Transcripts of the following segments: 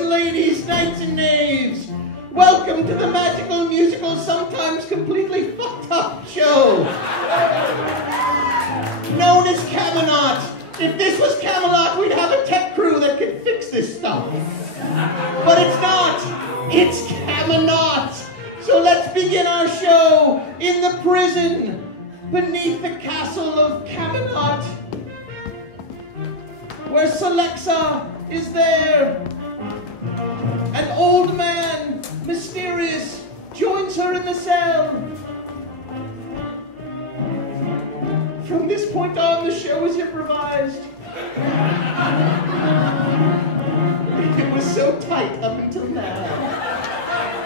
and ladies, knights and knaves, welcome to the magical, musical, sometimes completely fucked up show known as Camenot. If this was Camelot, we'd have a tech crew that could fix this stuff. But it's not. It's Camenot. So let's begin our show in the prison beneath the castle of Camelot, where Celexa is there. An old man, mysterious, joins her in the cell. From this point on, the show is improvised. It was so tight up until now.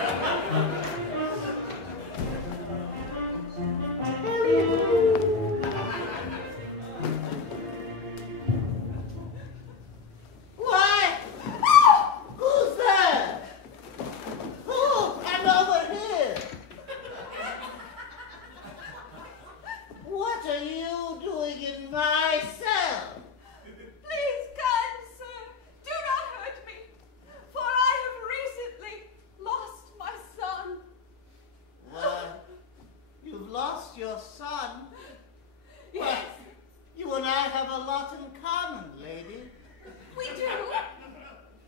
Why? Who's there? Oh, come over here. What are you doing in my cell? Please, kind sir, do not hurt me, for I have recently lost my son. You've lost your son? Yes, Well, you and I have a lot in common, lady. we do.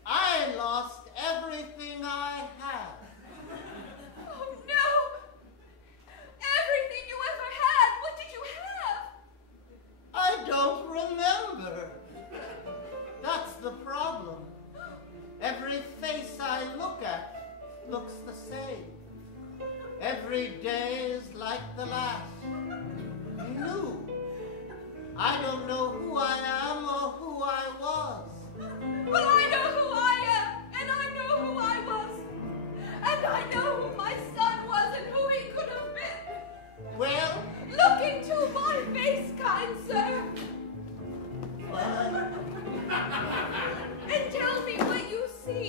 I lost everything I had. Oh, no. Everything you ever had, what did you have? I don't remember. That's the problem. Every face I look at looks the same. Every day is like the last. New. I don't know who I am or who I was. Well, I know who I am, and I know who I was. And I know who my son was and who he could have been. Well, Look into my face, kind sir, and tell me what you see.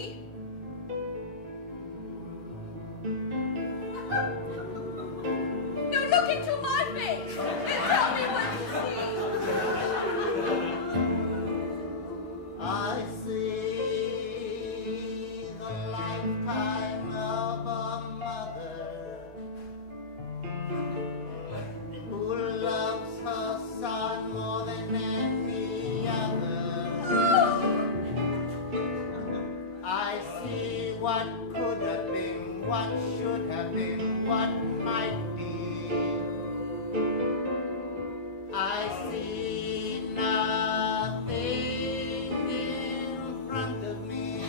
No, look into my face and tell me what you see. I see the lifetime of a mother who loves her son more than any other. I see what could have been, what should have been, what might be. I see nothing in front of me.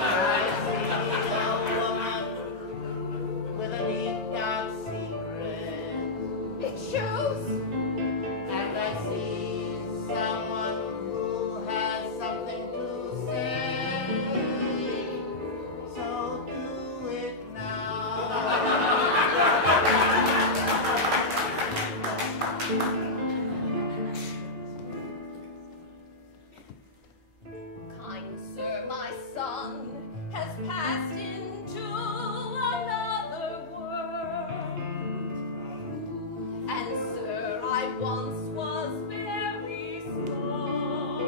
I see a woman with a deep dark secret. It shows. And I see someone who has something to say. So do it now. Kind sir, my son has passed into another world. And sir, I once was very small.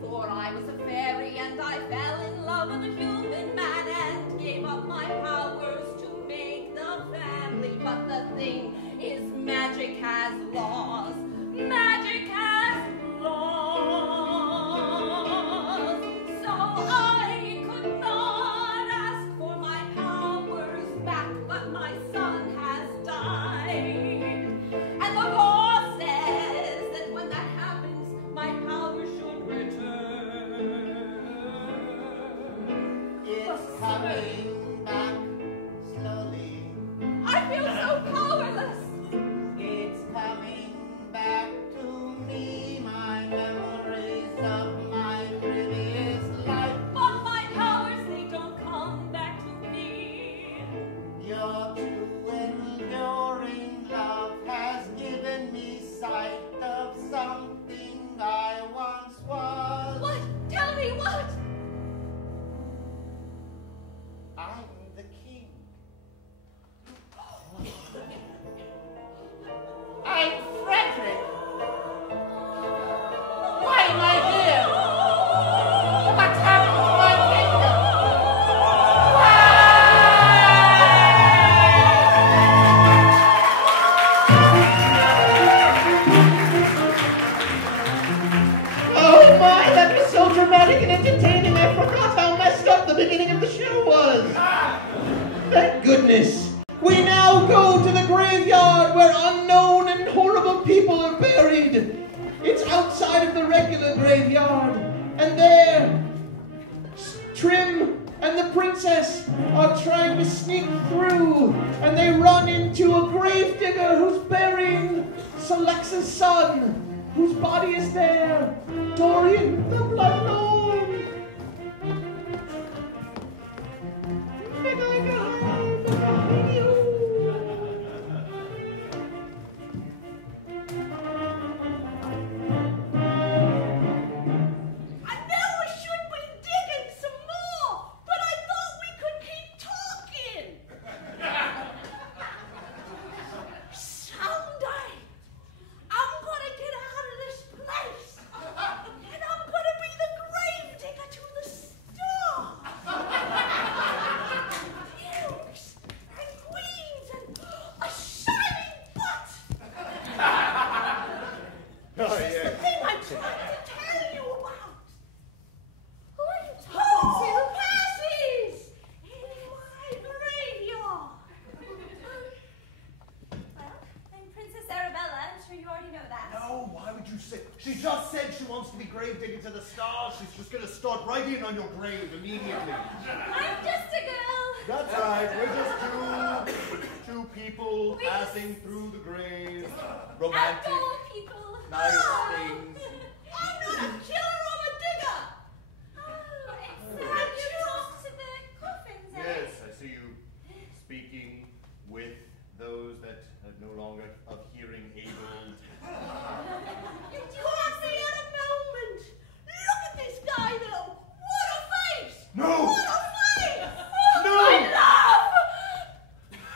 For I was a fairy and I fell in love with a human man and gave up my powers to make the family. But the thing is, magic has laws. Magic has laws. So I could not ask for my powers back, but my son has died. And the law says that when that happens, my powers should return. It's coming back slowly. I feel so powerless. It's coming so dramatic and entertaining, I forgot how messed up the beginning of the show was. Thank goodness. We now go to the graveyard where unknown and horrible people are buried. It's outside of the regular graveyard, and there, Trim and the princess are trying to sneak through, and they run into a gravedigger who's burying Selexa's son, whose body is there, Dorian the Bloodlord. She just said she wants to be grave digging to the stars. She's just going to start right in on your grave immediately. I'm just a girl. That's right. We're just two people passing through the grave. Romantic. Outdoor people. Nice things. I'm not a killer or a digger. Oh, it's you talk to the coffins, eh? Yes, I see you speaking with those that are no longer of hearing able. You caught me at a moment. Look at this guy, though. What a face! No! What a face! Oh, No! my love!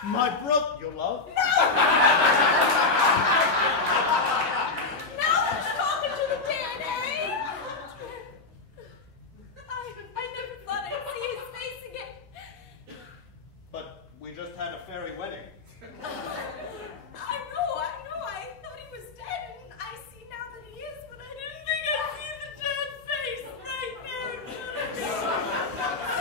My brother, your love? Now it's talking to the dead, eh? I never thought I'd see his face again. But we just had a fairy wedding. I know. I thought he was dead, and I see now that he is, but I didn't think I'd see the dead face right there in front of me.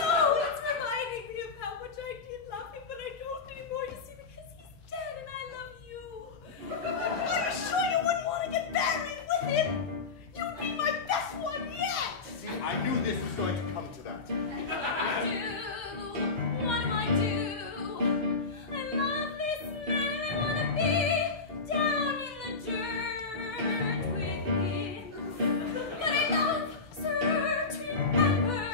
Oh, it's reminding me of how much I did love him, but I don't anymore, you see, because he's dead and I love you. Are you sure you wouldn't want to get married with him? You'd be my best one yet. See, I knew this was going to come to that. What do I do? I love this man, I want to be down in the dirt with him. But I love Sir Remember.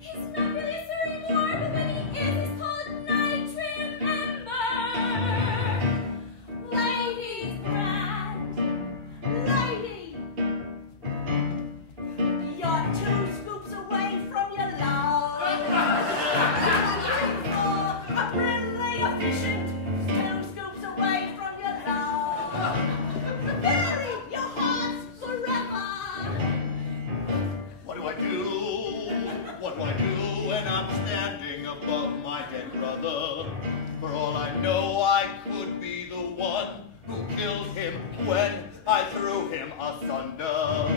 He's not really Sir anymore, but when he is, he's called Knight Remember. Ladies grand, lady, you're 2 scoops away from your love. A friendly efficient 2 scoops away from your love. Bury your hearts forever. What do I do? What do I do when I'm standing above my dead brother? For all I know, I could be the one who killed him when I threw him asunder.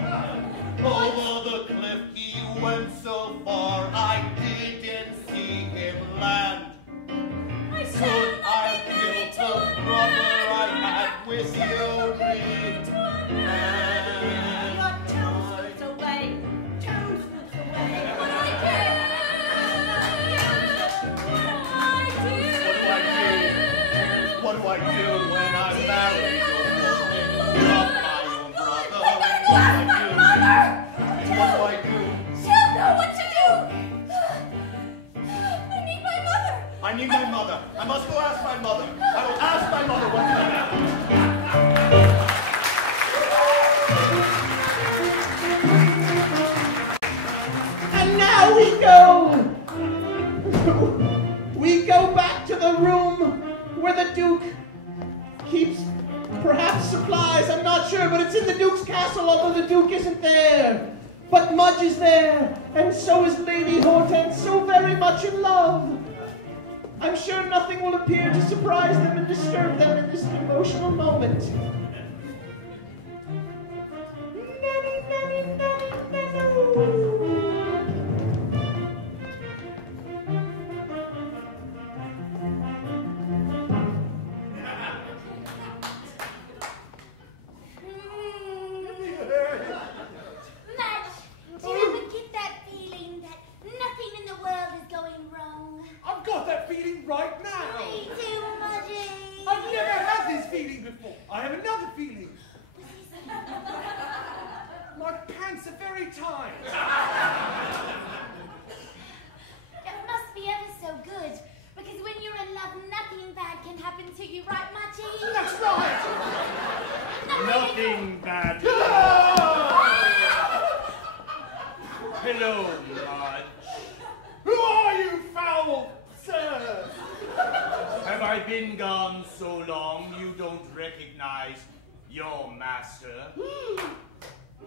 Over the cliff he went so far, I didn't see him land. I Could said I nothing married kill to the a brother I murderer. had with Said you? nothing married to a murderer. You're 2 scoops away, 2 scoops away. What do I do? What do I do when I'm married to a woman of my own brother? I better go ask my mother. What do I do? She'll know what to do. I need my mother. I need my mother. I must go ask my mother. I will ask my mother what to And now we go. We go back to the room where the Duke keeps perhaps supplies. I'm not sure, but it's in the Duke's castle, although the Duke isn't there. But Mudge is there, and so is Lady Hortense, so very much in love. I'm sure nothing will appear to surprise them and disturb them in this emotional moment. Nanny, nanny, nanny, nanny. I have another feeling. My pants are very tight. It must be ever so good, because when you're in love, nothing bad can happen to you, right, Margie? That's right. Nothing bad. Hello, Marge. Who are you, foul sir? Have I been gone so long you don't recognize your master?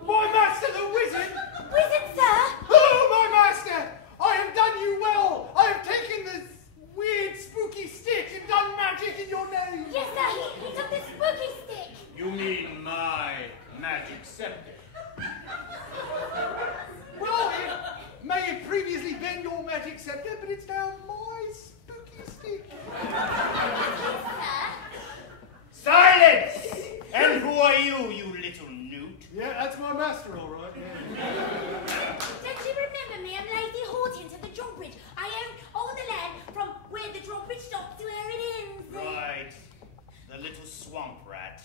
My master, the wizard. Wizard, sir? Oh, my master! I have done you well. I have taken this weird, spooky stick and done magic in your name. Yes, sir, he took the spooky stick. You mean my magic scepter? Well, it may have previously been your magic scepter, but it's now my spooky stick. Silence! And who are you, you little newt? Yeah, that's my master, all right. Yeah. Don't you remember me? I'm Lady Hortense of the drawbridge. I own all the land from where the drawbridge stops to where it ends. Right. The little swamp rat.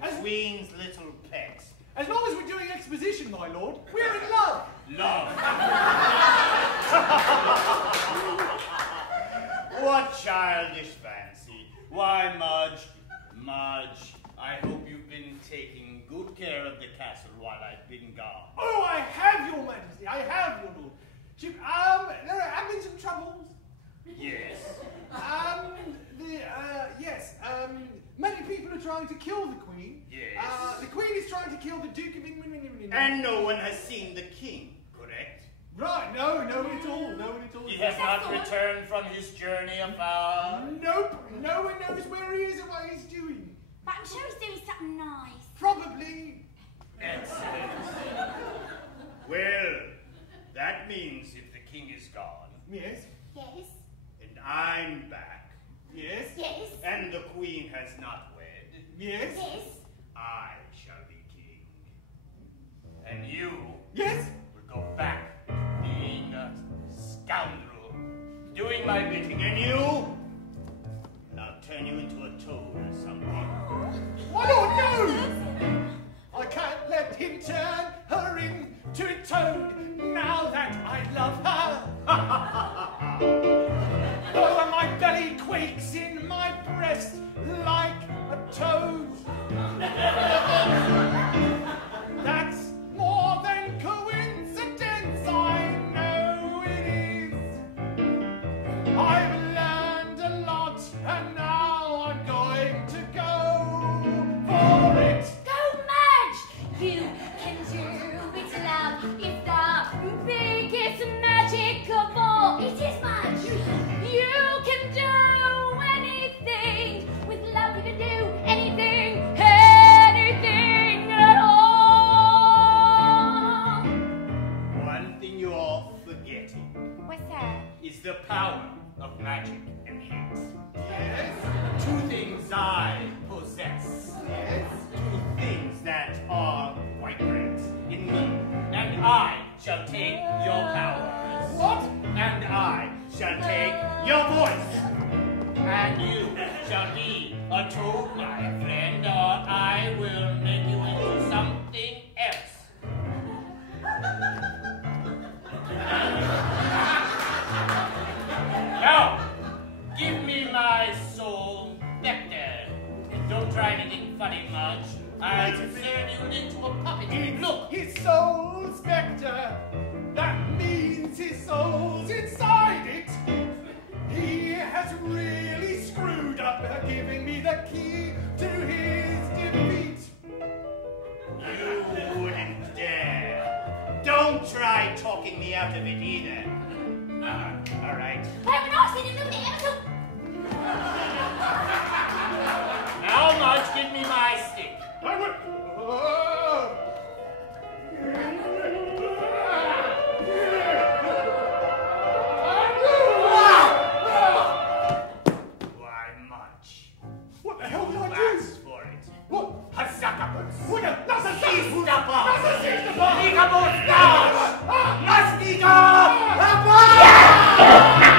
The queen's little pet. As long as we're doing exposition, my lord, we're in love. Love. What childish fancy. Why, Marge, I hope you've been taking good care of the castle while I've been gone. Oh, I have, your majesty. I have, your lord. There have been some troubles. Yes. Many people are trying to kill the queen. Yes. The queen is trying to kill the Duke of England. And no one has seen the king, correct? Right, no one at all. He has not returned from his journey afar? Nope, no one knows where he is or what he's doing. But I'm sure he's doing something nice. Probably. Excellent. Well, that means if the king is gone, Yes. Yes. and I'm back, Yes. Yes. and the queen has not wed, Yes. Yes. I shall be king. And you Yes. will go back being a scoundrel, doing my bidding, and you, I'll turn you into a toad or something. My lord, no! I can't let him turn her into a toad now that I love her. Oh, and my belly quakes in my breast like a toad. That's more than coincidence, I know it is. I've learned a lot, and now I'm going to go for it. Go, Madge! You can do it, love. It's the biggest magic of all. It is, Madge. You can do anything. With love, you can do anything at all. One thing you're forgetting What's that? is the power of magic and hate. Yes. Two things I possess. Yes. Two things that are quite great in me. And I shall take your powers. What? And I shall take your voice. And you shall be a toad, my friend, or I will make you into something else. Now, give me my soul nectar. And don't try anything funny, Marge. I'll turn you into a puppet. Look! His soul spectre. That means his soul's inside it. He has really screwed up giving me the key to his defeat. You wouldn't dare. Don't try talking me out of it either. All right. Now, Marge, give me my stick. I will. Why, Marge? What the hell did I do? Ask for it. What? Hazakabus. What the? That's a Sistapa. That's a sister. Ligabus Dash. Mastiga. Abba.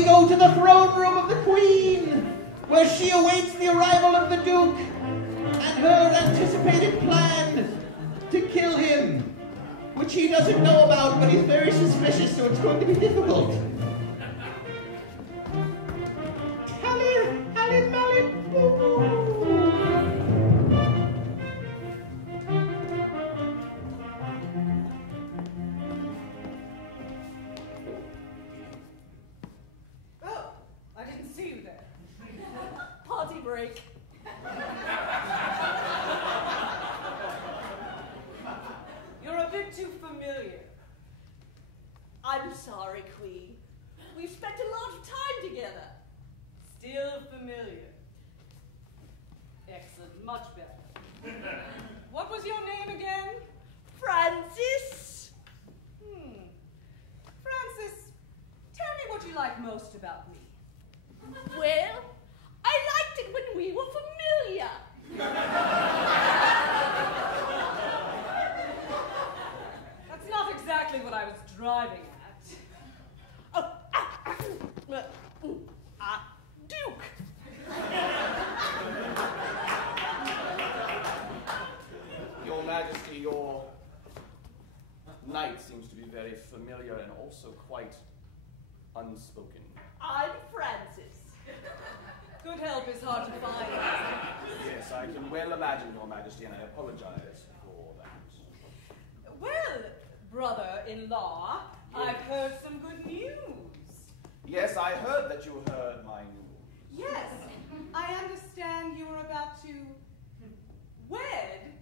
we go to the throne room of the Queen, where she awaits the arrival of the Duke and her anticipated plan to kill him, which he doesn't know about, but he's very suspicious, so it's going to be difficult. Oh, I didn't see you there. Party break. You're a bit too familiar. I'm sorry, Queen. We've spent a lot of time together. Still familiar. Excellent, much better. What was your name again? Francis. Francis, tell me what you like most about me. Well, I liked it when we were familiar. That's not exactly what I was driving at. Duke. Your Majesty, your knight seems to be very familiar and also quite unspoken. I'm Francis. Good help is hard to find. Yes, I can well imagine, Your Majesty, and I apologize for that. Well, brother-in-law, I've heard some good news. Yes, I heard that you heard my news. Yes, I understand you are about to wed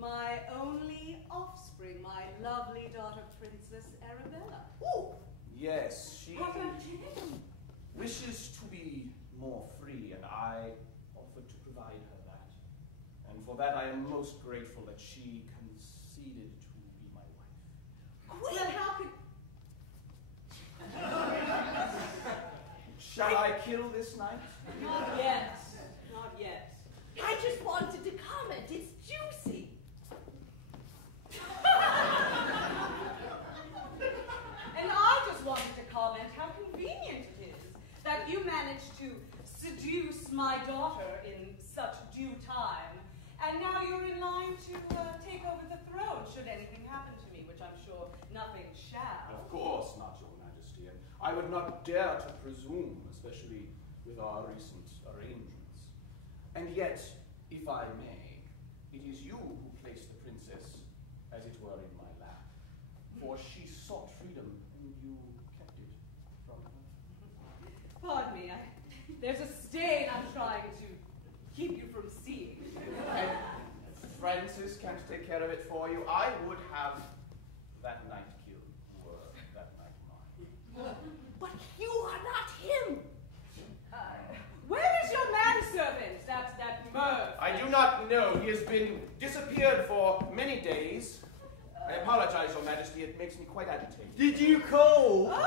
my only offspring, my lovely daughter, Princess Arabella. Ooh. Yes, she What about him? wishes to be more free, and I offered to provide her that. And for that, I am most grateful that she conceded to be my wife. Well, how could... Shall I kill this knight? Not yet. Not yet. I just wanted to comment. It's juicy. And I just wanted to comment how convenient it is that you managed to seduce my daughter in such due time, and now you're in line to take over the throne should anything happen to me, which I'm sure nothing shall. Of course not, Your Majesty, and I would not dare to presume, especially with our recent arrangements. And yet, if I may, it is you who placed the princess, as it were, in my lap. For she sought freedom, and you kept it from her. Pardon me, there's a stain I'm trying to keep you from seeing. And Francis can't take care of it for you. I would have that knight killed, were that knight mine. But you are not him. Where is your manservant, that Merv? I do not know. He has been disappeared for many days. I apologize, Your Majesty. It makes me quite agitated. Did you call? Oh!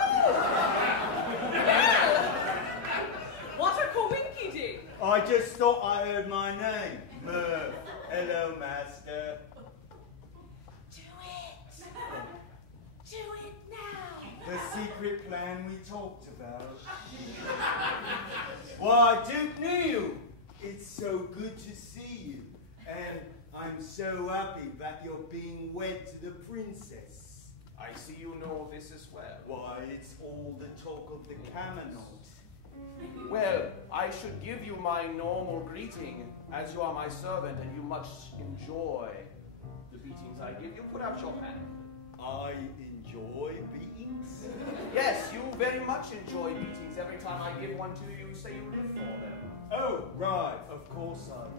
Well, what a coinky-dink. I just thought I heard my name. Merv. Hello, Master. Do it. Do it now. The secret plan we talked about. Why, Duke Neil, it's so good to see you. And I'm so happy that you're being wed to the princess. I see you know this as well. Why, it's all the talk of the Camenot. Well, I should give you my normal greeting, as you are my servant and you much enjoy the beatings I give you. Put out your hand. I enjoy beatings? Yes, you very much enjoy beatings. Every time I give one to you, you say you live for them. Oh, right, of course I do.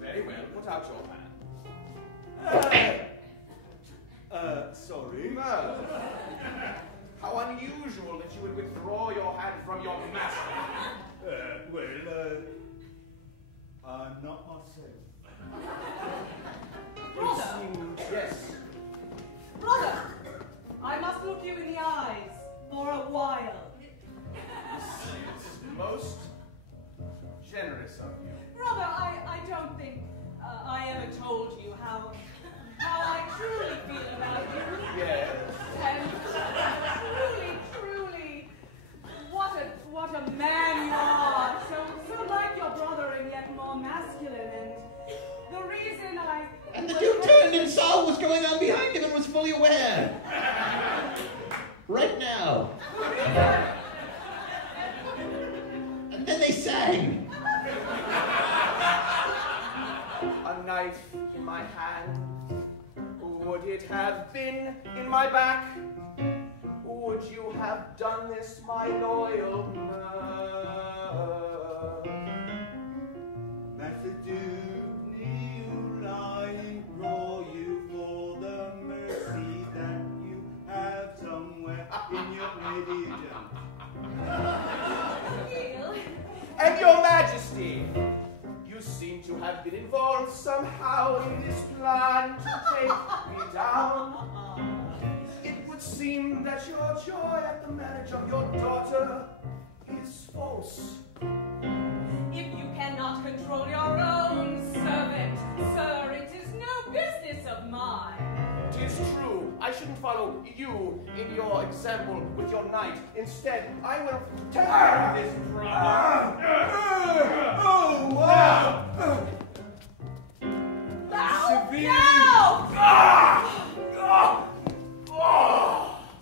Very well, put out your hand. Sorry. Well, how unusual that you would withdraw your hand from your master. I'm not myself. Brother! Yes. Brother! I must look you in the eyes for a while. It's most generous of you. Brother, I don't think I ever told you how I truly feel about you. Yes. And truly going on behind him and was fully aware. Right now. And then they sang. A knife in my hand. Would it have been in my back? Would you have done this, my loyal Master Duke, kneel, I implore you for the mercy that you have somewhere in your religion. And your majesty, you seem to have been involved somehow in this plan to take me down. It would seem that your joy at the marriage of your daughter is false. If you cannot control your own servant, sir, it is no business of mine. Tis true, I shouldn't follow you in your example with your knight. Instead, I will take care of this problem. Oh, wow!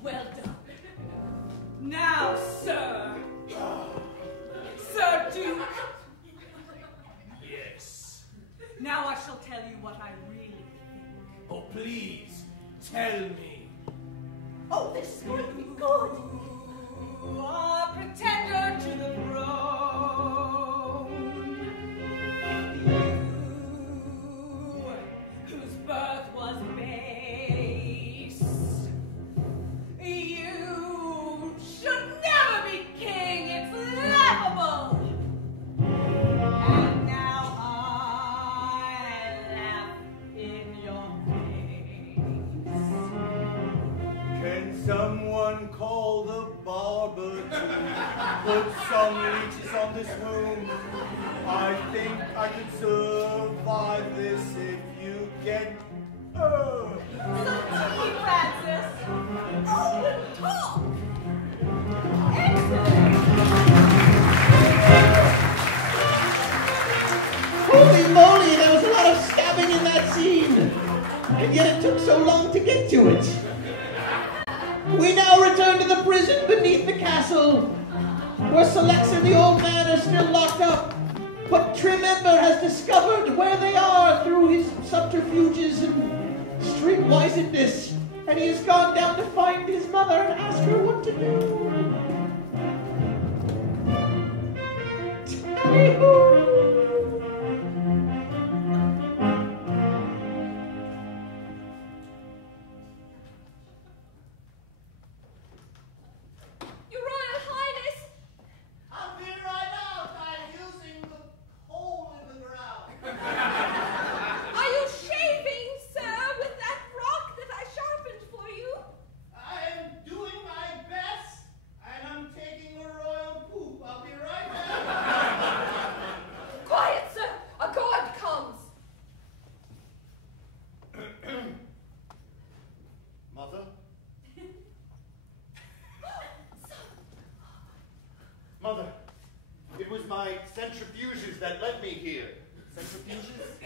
Well done. Now, sir. Sir Duke. Yes. Now I shall tell you what I really think. Oh, please, tell me. Oh, this is going to be good. You are pretender to the throne. You, whose birth was base. You should never be king. It's laughable. And now I laugh in your face. Can someone call the barber to put some leeches on this wound? I think I could survive this if you get... Some tea, Francis. Open talk. Excellent. Holy moly, there was a lot of stabbing in that scene. And yet it took so long to get to it. We now return to the prison beneath the castle, where Selex and the old man are still locked up. But Trim Ember has discovered where they are through his subterfuges and streetwisedness, and he has gone down to find his mother and ask her what to do. Tally-hoo! Your Royal Highness. I'll be right out. I'm using the hole in the ground. Are you shaving, sir, with that rock that I sharpened for you? I am doing my best, and I'm taking a royal poop. I'll be right back. Quiet, sir. A guard comes. Mother? Mother, it was my centrifuges that led me here. Centrifuges?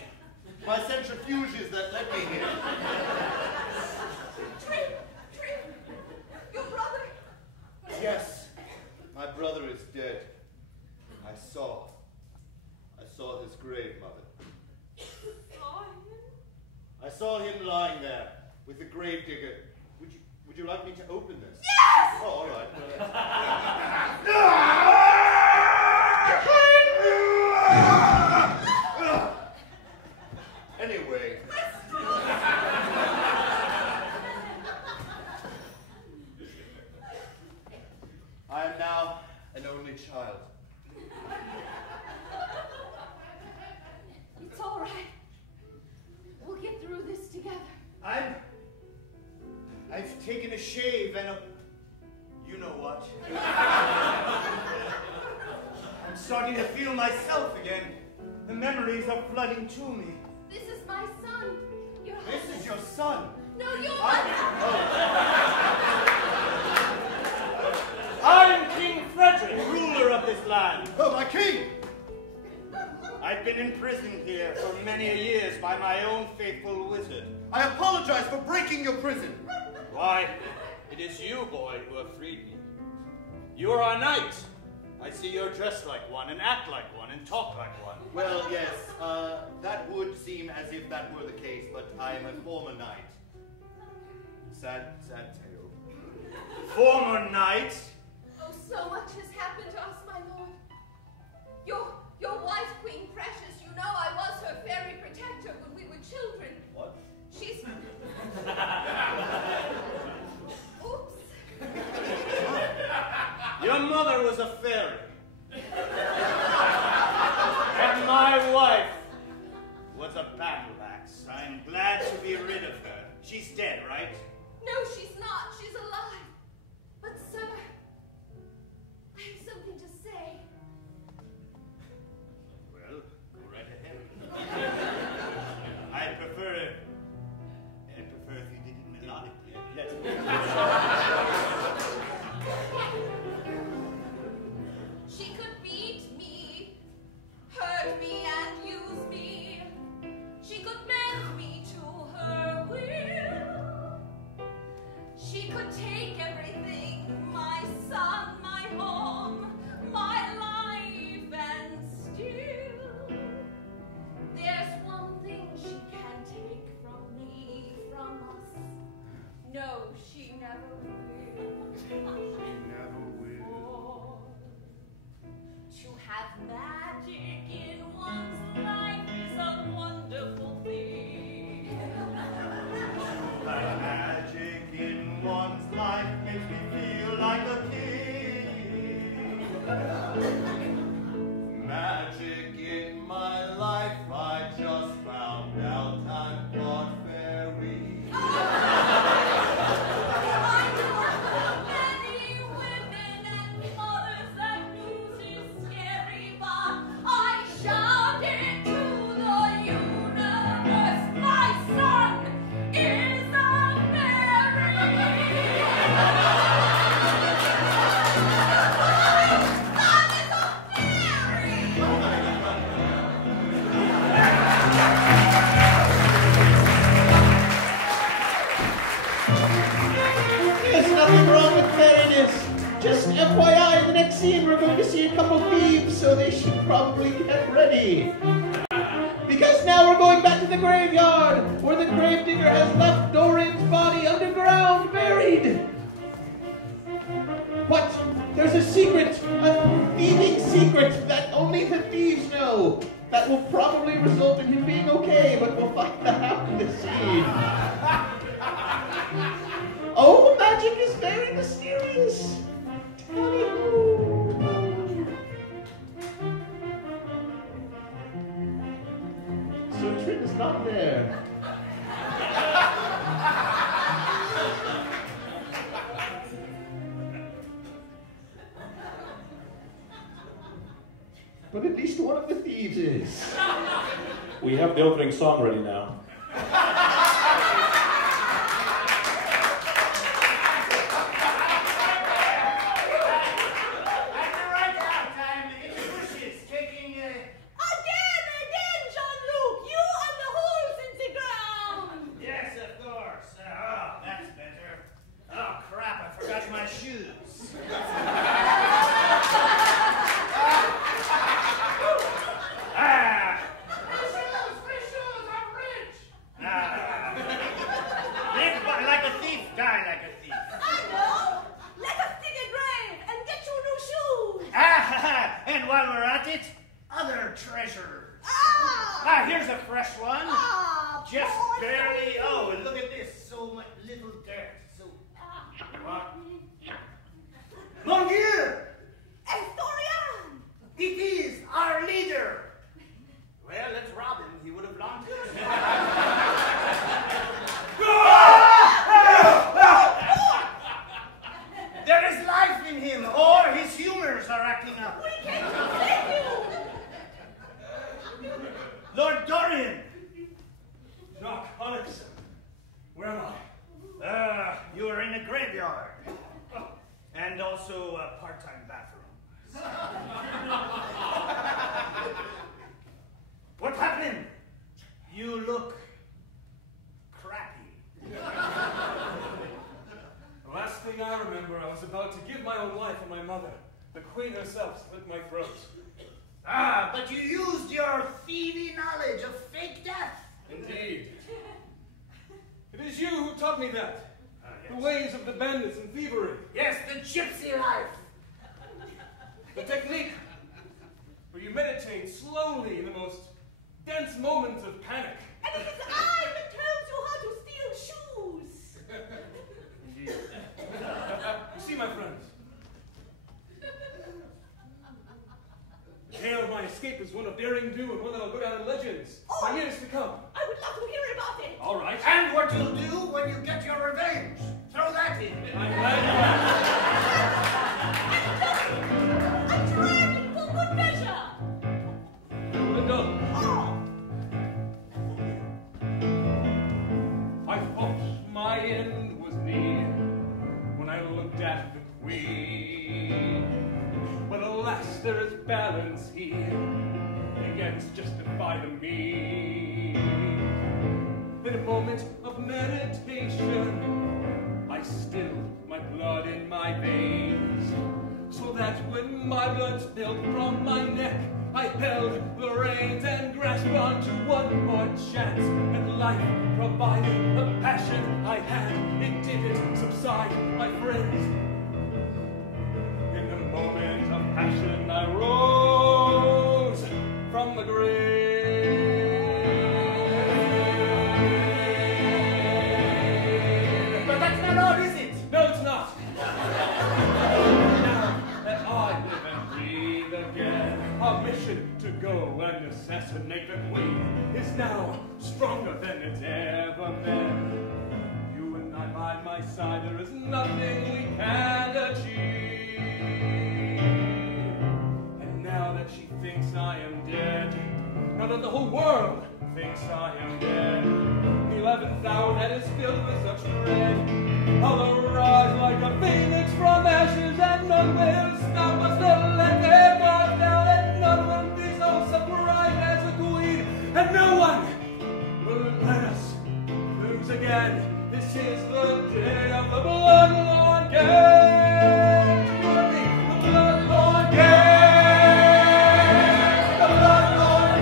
My centrifuges that led me here. Trim, your brother. Yes, my brother is dead. I saw his grave, Mother. I saw him lying there with the gravedigger. Would you like me to open this? Yes! Oh, all right. Anyway. I am now an only child. It's all right. We'll get through this together. I've taken a shave and a... You know what? I'm starting to feel myself again. The memories are flooding to me. This is my son. Your This husband. is your son. No, your mother. I'm King Frederick, ruler of this land. Oh, my king! I I've been imprisoned here for many years by my own faithful wizard. I apologize for breaking your prison. Why, it is you, boy, who have freed me. You are a knight. I see you're dressed like one, and act like one, and talk like one. Well, yes, that would seem as if that were the case, but I am a former knight. Sad tale. Former knight? Oh, so much has happened to us, my lord. Your wife, Queen Precious, you know I was her fairy protector when we were children. What? She's... Oops. Your mother was a fairy. And my wife was a battle axe. I'm glad to be rid of her. She's dead, right? No, she's not. She's alive. But, sir, I have something to say. Well, go right ahead. I prefer if you did it melodically. Let's go. She could beat me, hurt me, and use me. She could bend me to her will. She could take everything, my son, my home, my life, and still there's one thing she can take from me, from us. No, she never will. Never will. To have magic in one's life is a wonderful thing. Like magic in one's life makes me feel like a king. Magic in my life, I just found out I'm not fairy. Many women and mothers that news is scary, but I shouted to the universe, my son is a fairy. There's nothing wrong with fairiness. Just FYI, in the next scene we're going to see a couple thieves, so they should probably get ready. Because now we're going back to the graveyard, where the gravedigger has left Dorian's body underground, buried. What? There's a secret, a thieving secret that only the thieves know. That will probably result in him being okay, but we'll find that out in the scene. Oh, magic is very mysterious. So Trin is not there. But at least one of the thieves is. We have the opening song ready now. Again, Jean-Luc, you and the holes in the ground. Yes, of course. Oh, that's better. Oh, crap, I forgot my shoes. Fresh shoes, I'm rich. Live like a thief, die like a thief. I know. Let us dig a grave and get you new shoes. And while we're at it, other treasures. Here's a fresh one. Just boy, barely. Oh, and look at this. So much little dirt. So. What? Mon Dieu! Historian. It is our leader. Well, let's rob him. He would have launched it. There is life in him, or his humors are acting up. We came to save you. Lord Dorian! Doc Alex, where am I? You are in a graveyard. Oh, and also a part-time bathroom. What's happening? You look crappy. The last thing I remember, I was about to give my own life for my mother. The queen herself slit my throat. Ah, but you used your thievy knowledge of fake death. Indeed. It is you who taught me that. Yes. The ways of the bandits and thievery. Yes, the gypsy life. The technique where you meditate slowly in the most dense moments of panic. And it is I that tells you how to steal shoes. Indeed. You see, my friends, the tale of my escape is one of daring do and one that will go down in legends for years to come. I would love to hear about it. All right. And what you'll do when you get your revenge. Throw that in. I'm glad you asked. A dragon for good measure. Well done. Oh, I thought my end was near when I looked at the queen. But alas, there is balance here against justify the mean. In a moment of meditation, I stilled my blood in my veins, so that when my blood spilled from my neck, I held the reins and grasped onto one more chance at life, provided the passion I had, it didn't subside, my friends. In a moment of passion, I rose from the grave. But that's not all, is it? No, it's not. Now that I live and breathe again, our mission to go and assassinate the queen is now stronger than it's ever been. You and I by my side, there is nothing we can achieve. And now that she thinks I am dead, now that the whole world thinks I am dead, the 11th hour that is filled with such dread, I'll arise like a phoenix from ashes, and none will stop us. They'll let their guard down, and none will be so surprised as the queen, and no one will let us lose again. This is the day of the bloodlord game. Join me, the bloodlord game. The bloodlord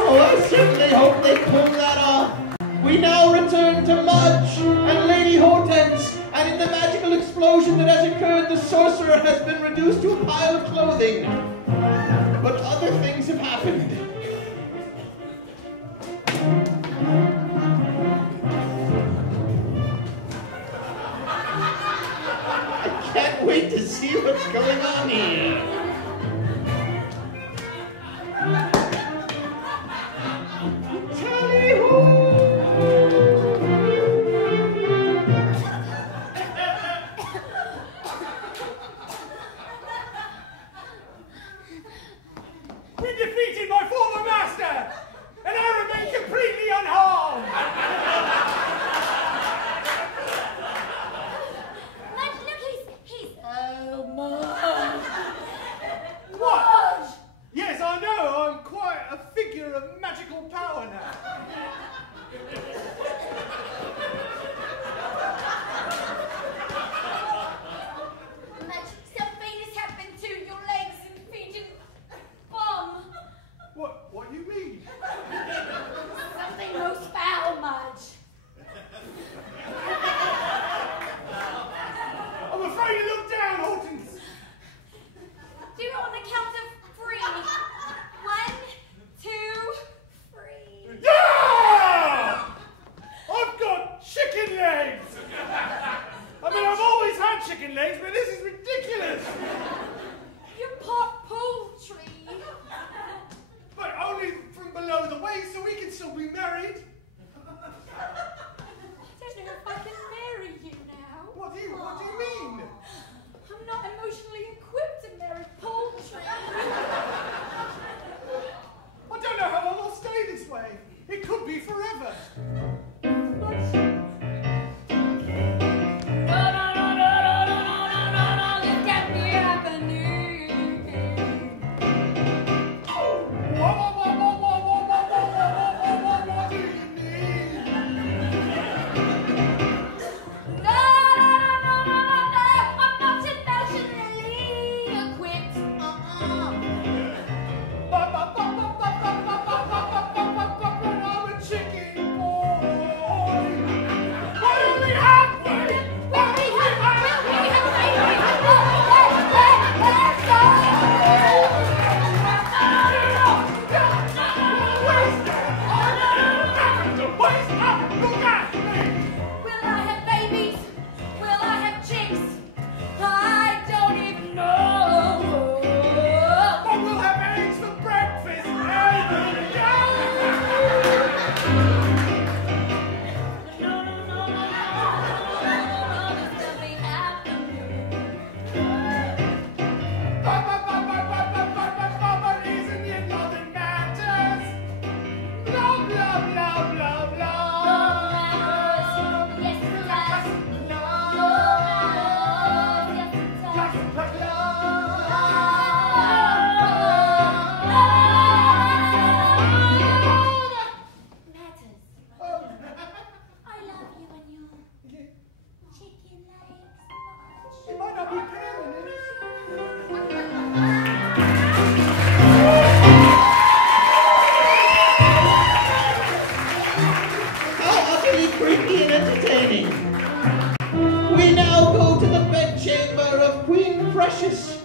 Oh, I certainly hope they pull that off. We now return to Mudge and Lady Hortense, and in the magical explosion that has occurred, the sorcerer has been reduced to a pile of clothing. But other things have happened. I can't wait to see what's going on here. Tally-ho! We defeated my former master, and I remain completely unharmed. Mudge, look, he's What? Yes, I know. I'm quite a figure of magical power now. Mudge, something has happened to your legs and feet and bum. What do you mean? Something most foul, Mudge. I'm afraid to look down, Hortense. Do it on the count of 3. 1, 2, 3. Yeah! I've got chicken legs. I mean, I've always had chicken legs, but this is ridiculous. You're part poultry. But only from below the waist, so we can still be married. I don't know if I can marry you now. What do you mean? I'm not emotionally equipped to marry poultry. I don't know how long I'll stay this way. It could be forever. Mudge, palace,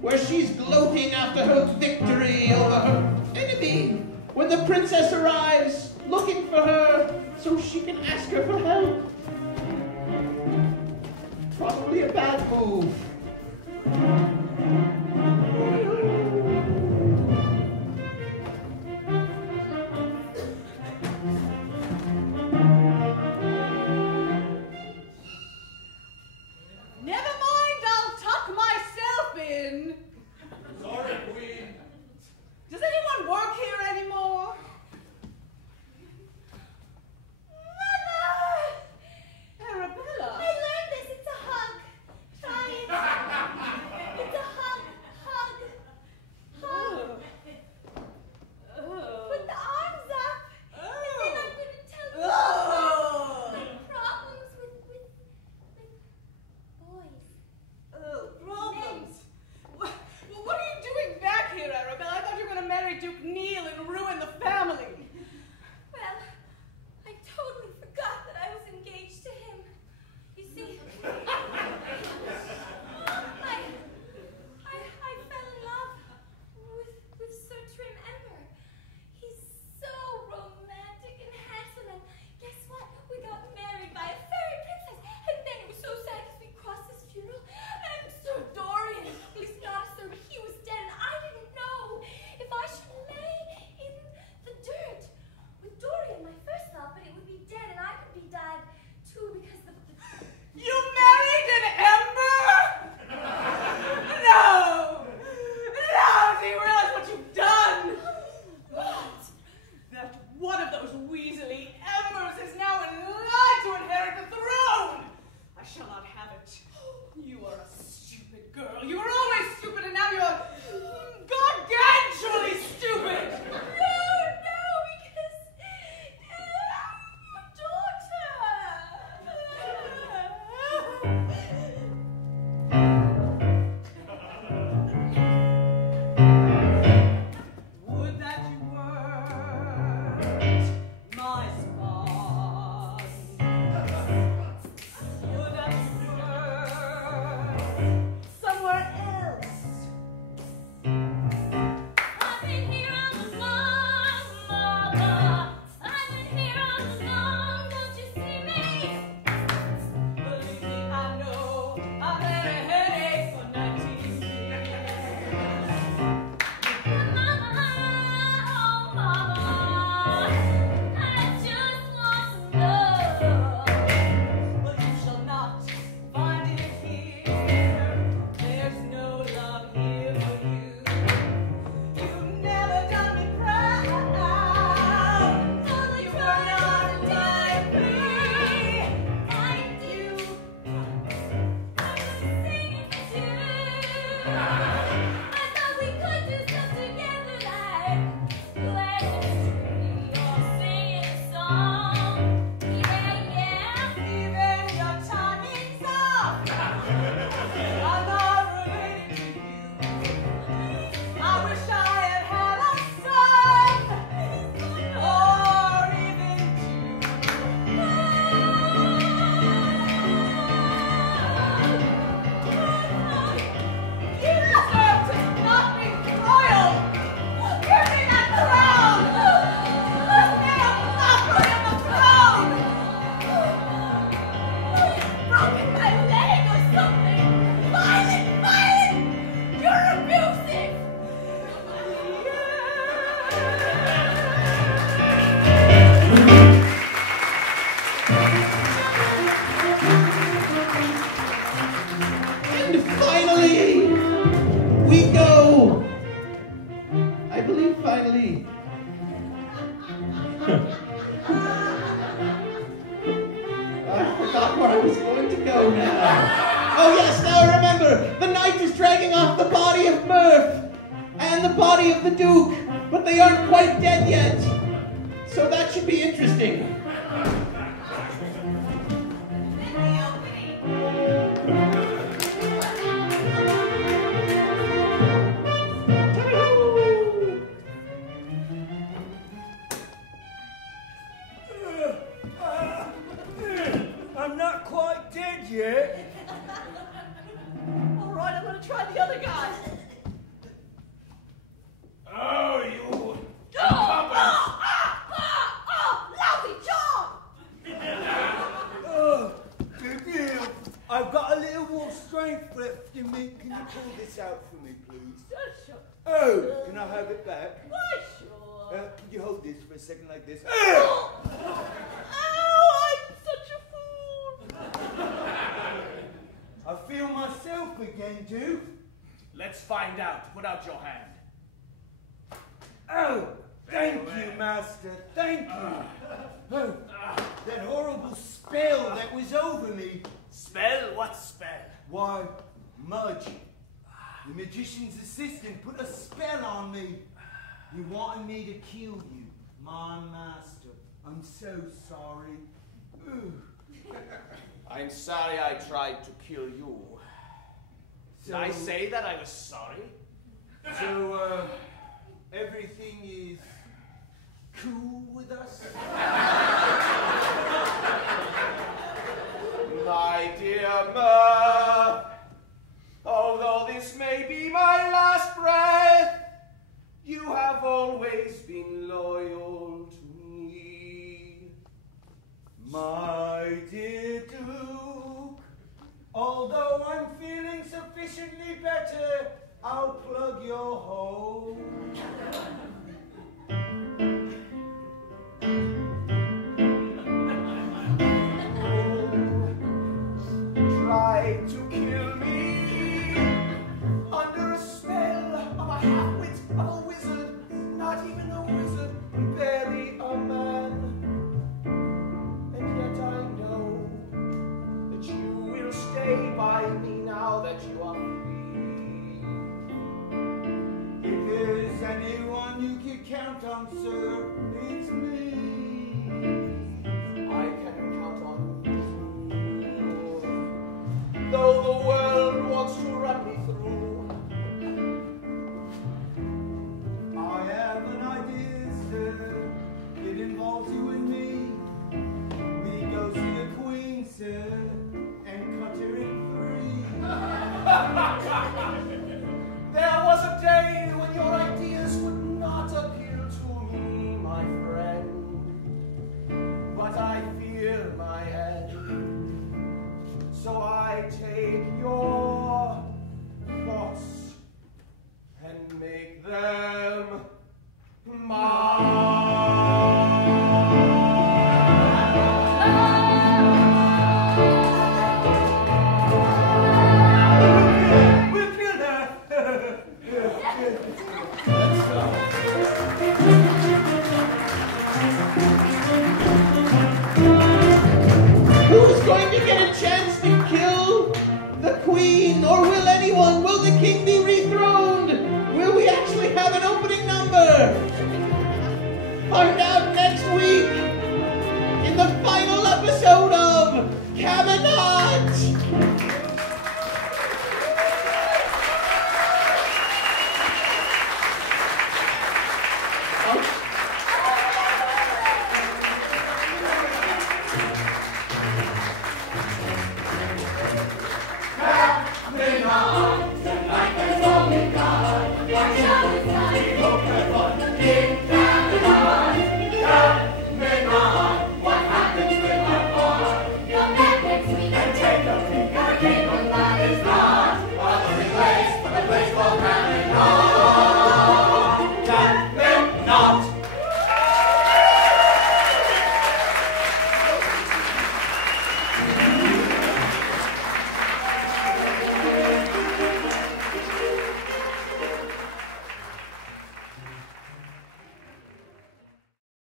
where she's gloating after her victory over her enemy, when the princess arrives looking for her so she can ask her for help. Probably a bad move. Never mind, I'll tuck myself in. Sorry, Queen. Does anyone work here anymore? Mother! Arabella. I learned this. It's a hug. Try it. It's a hug. Hug. Hug. Put the arms up. And then I'm going to tell you my problems with boys. Problems. What are you doing back here, Arabella? I thought you were going to marry Duke Neil and ruin the family. Well, I totally forgot that I was engaged to him. You see, I fell in love with Sir Trim Ember. He's so romantic and handsome, and guess what? We got married by a fairy princess, and then it was so sad because we crossed his funeral, and Sir Dorian, well, he's not a sir, but he was dead, and I didn't know if I should lay in the dirt with Dorian, my first love, but it would be dead, and I could be dead too because the You married an ember? No! No! Do you realize what you've done? What? That one of those weaselly embers is now in line to inherit the throne! I shall not have it. You are a stupid girl. You were always stupid, and now you're gargantually stupid! No, because I'm a daughter. Would that you weren't my spawn. Would that you were somewhere else. I've been here all along, Mother. I've been here all along. Don't you see me? Believe me, I know I've had a headache for 19 years. Mama, oh Mama, I just want to know. But you shall not find it here. There's no love here for you. You've never done me proud. You were not like me. I do. I was singing too. I thought we could do stuff together like planting a tree or singing a song. Yeah. Even your timing's off. I'm not related to you. I wish I had had a son, or even two. You deserve to not be royal. Give me that crown. Put me a flopper in the throne. Broken my leg or something. Violent. You're abusive. And finally, we go. I believe finally. I forgot where I was going to go now. Oh yes, now I remember. The knight is dragging off the body of Murph and the body of the Duke, but they aren't quite dead yet. So that should be interesting. I'm not quite dead yet. All right, I'm going to try the pull this out for me, please? Sure. Oh, can I have it back? Why, sure. Can you hold this for a second like this? Oh, I'm such a fool. I feel myself again, Duke. Let's find out. Put out your hand. Oh, thank you, Master. Thank you. Oh, that horrible spell that was over me. Spell? What spell? Why, Mudge, the magician's assistant, put a spell on me. He wanted me to kill you, my master. I'm so sorry. I'm sorry I tried to kill you. Did I say that I was sorry? So, everything is cool with us? My dear Murph, although this may be my last breath, you have always been loyal to me. My dear Duke, although I'm feeling sufficiently better, I'll plug your hole. Try to kill me under a spell of a half-wit, of a wizard, not even a wizard, barely a man. And yet I know that you will stay by me now that you are free. If there's anyone you can count on, sir, it's me. I can count on you. Though the world wants to run me through, I have an idea, sir. It involves you and me. We go see the Queen, sir, and cut her in 3. there was a day when your ideas would not appeal to me, my friend. But I fear my end, so I take your thoughts and make them mine. We'll kill her. Who's going to get a chance to kill the queen? Or will anyone? Will the king be rethroned? Will we actually have an opening number? Find out.